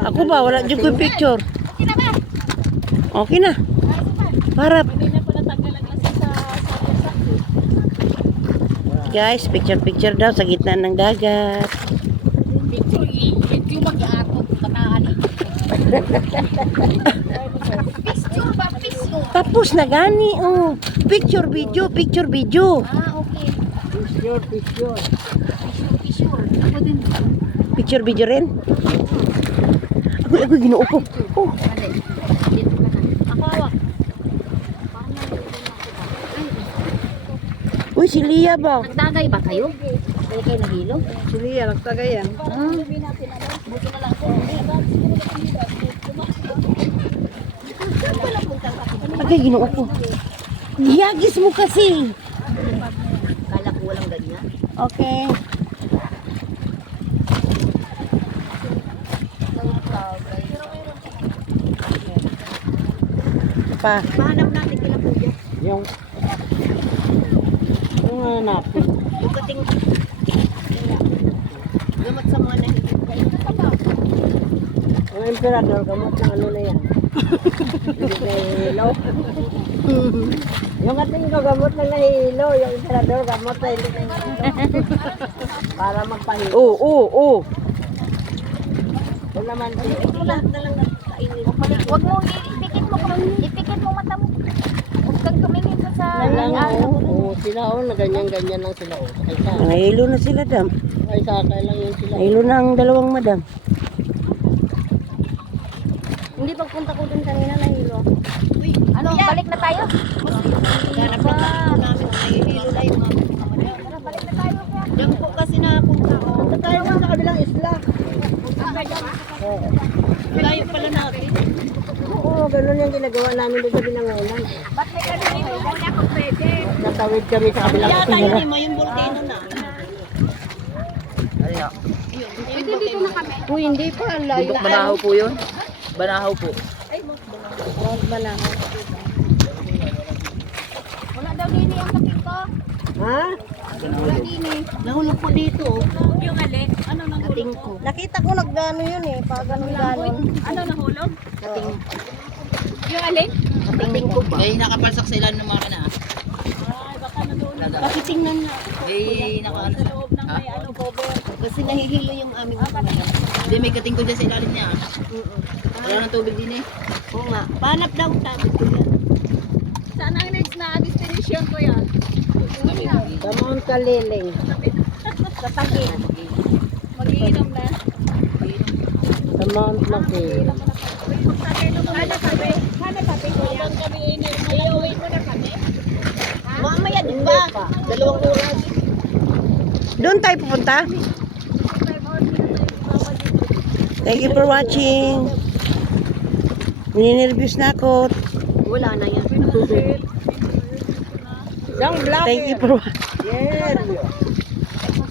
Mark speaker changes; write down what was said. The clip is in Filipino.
Speaker 1: Ako ba? Wala dyan ko yung picture.
Speaker 2: Okay na ba?
Speaker 1: Okay na. Harap. Guys, picture-picture daw sa gitna ng dagat.
Speaker 2: Picture yung mag-aatot. Kataan. Picture ba? Picture.
Speaker 1: Tapos na gani. Oh. Picture video. Picture video.
Speaker 2: Okay.
Speaker 3: Picture.
Speaker 2: Picture. Ako din.
Speaker 1: Picture video rin. Ako ginoo ko. Oh.
Speaker 2: Dito ka na. Ako hawak.
Speaker 1: Uy, si Lia ba?
Speaker 2: Nagtagay ba kayo? Kaya kayo nahilo?
Speaker 3: Si Lia, nagtagayan.
Speaker 2: Buti na lang.
Speaker 1: Ako ginoo ko. Giyagis mo kasi.
Speaker 2: Kala ko walang ganyan.
Speaker 1: Okay. Pa.
Speaker 2: Mahanap natin kila kuya.
Speaker 3: Yung hanap.
Speaker 2: Yung kating gamot sa mga nahihilo.
Speaker 3: Ang emperador, gamot na ano na yan. Hindi nahihilo. Yung ating ko, gamot na nahihilo. Yung emperador, gamot na hindi nahihilo. Para magpahilo.
Speaker 1: Oo.
Speaker 3: Ito naman,
Speaker 2: Ito lahat na lang kainin. Huwag mo, ipikit mo mata mo. Huwag kang tumingin sa
Speaker 3: Oo, sila na ganyan-ganyan lang sila. Ay,
Speaker 1: Nahilo na sila, dam.
Speaker 3: ay sakay lang yun sila.
Speaker 1: Nahilo na ang dalawang madam.
Speaker 2: Hindi pagpunta ko dun kanina nahilo. Ano, balik na tayo?
Speaker 3: Hanap lang namin nahihilo na yung mga
Speaker 2: Balik na tayo kaya.
Speaker 3: Diyan po kasi napunta. Punta tayo sa kabilang isla. Layo pala natin. Oo, ganun yung ginagawa namin doon sa Binangonan.
Speaker 2: Ba't may ganun dito? Hindi ako pwede.
Speaker 3: Natawid kami sa kabilang isla. Yata yun, yung volcano na.
Speaker 2: Pwede dito na kami.
Speaker 3: Uy, hindi pa. Layo.
Speaker 4: Banahaw po yun? Banahaw po.
Speaker 3: Banahaw.
Speaker 2: Wala daw dini ang kapit ko.
Speaker 3: Ha?
Speaker 2: Wala dini.
Speaker 3: Nahulog po dito.
Speaker 2: Yung alin? Ano nang
Speaker 3: Kating ko.
Speaker 1: Nakita ko nagdano yun eh. Pag ganon-ganon.
Speaker 2: Ano nahulog?
Speaker 3: Kating.
Speaker 2: Yung alin?
Speaker 3: Kating ko ba?
Speaker 4: Eh, nakapalsak sa ilan ng makina.
Speaker 2: Ay, baka nandun.
Speaker 3: Bakit tingnan na?
Speaker 4: Eh,
Speaker 2: Sa loob ng may ano cover.
Speaker 3: Kasi nahihilo yung aming mga.
Speaker 4: Hindi, may kating ko dyan sa ilalim niya. Wala nang tubig din eh.
Speaker 3: Oo nga. Panap daw tabi ko yan.
Speaker 2: Saan ang next na destination ko yan?
Speaker 3: Sa Mount Kaliling.
Speaker 2: Sa Taguig. Mag-iinom na.
Speaker 3: Sa Mount Maki.
Speaker 2: Hana kami. Hana kami ko yan. Kami inom. Iuwi mo na kami.
Speaker 3: Mamaya din ba? 2 oras.
Speaker 1: Doon tayo pupunta. Thank you for watching. Ninervous na ako.
Speaker 3: Wala na yan. Yung black.
Speaker 1: Thank you for watching.
Speaker 3: Yeah.